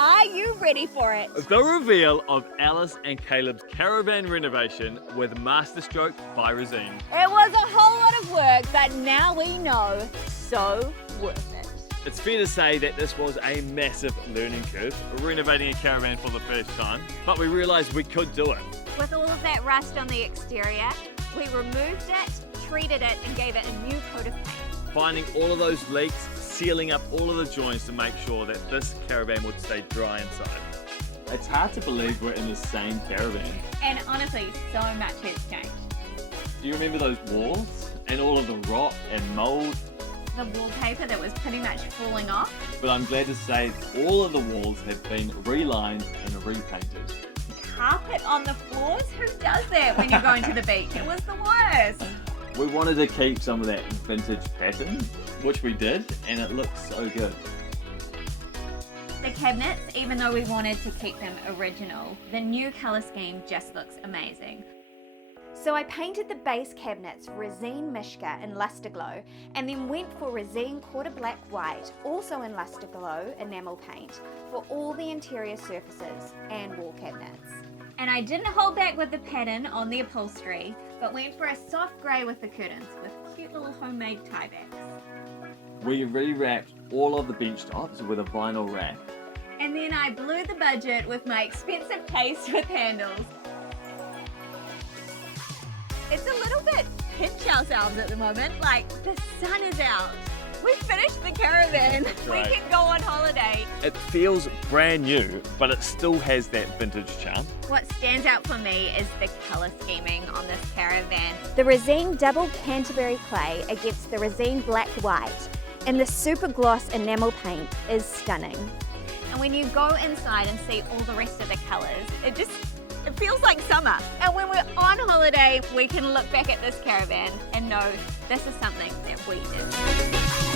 Are you ready for it? The reveal of Alice and Caleb's caravan renovation with MasterStroke by Resene. It was a whole lot of work, but now we know, so worth it. It's fair to say that this was a massive learning curve, renovating a caravan for the first time, but we realised we could do it. With all of that rust on the exterior, we removed it, treated it, and gave it a new coat of paint. Finding all of those leaks, sealing up all of the joints to make sure that this caravan would stay dry inside. It's hard to believe we're in the same caravan. And honestly, so much has changed. Do you remember those walls and all of the rot and mould? The wallpaper that was pretty much falling off. But I'm glad to say all of the walls have been relined and repainted. Carpet on the floors? Who does that when you're going to the beach? It was the worst. We wanted to keep some of that vintage pattern, which we did, and it looks so good. The cabinets, even though we wanted to keep them original, the new colour scheme just looks amazing. So I painted the base cabinets Resene Mischka in Lusta-Glo, and then went for Resene Quarter Black White, also in Lusta-Glo enamel paint, for all the interior surfaces and wall cabinets. And I didn't hold back with the pattern on the upholstery, but went for a soft grey with the curtains, with cute little homemade tie-backs. We rewrapped all of the bench tops with a vinyl wrap. And then I blew the budget with my expensive case with handles. It's a little bit pinch ourselves at the moment, like the sun is out. We finished the caravan, right. We can go on holiday. It feels brand new, but it still has that vintage charm. What stands out for me is the colour scheming on this caravan. The Resene double Canterbury clay against the Resene black white, and the super gloss enamel paint is stunning. And when you go inside and see all the rest of the colours, it feels like summer. And when we're on holiday, we can look back at this caravan and know this is something that we did.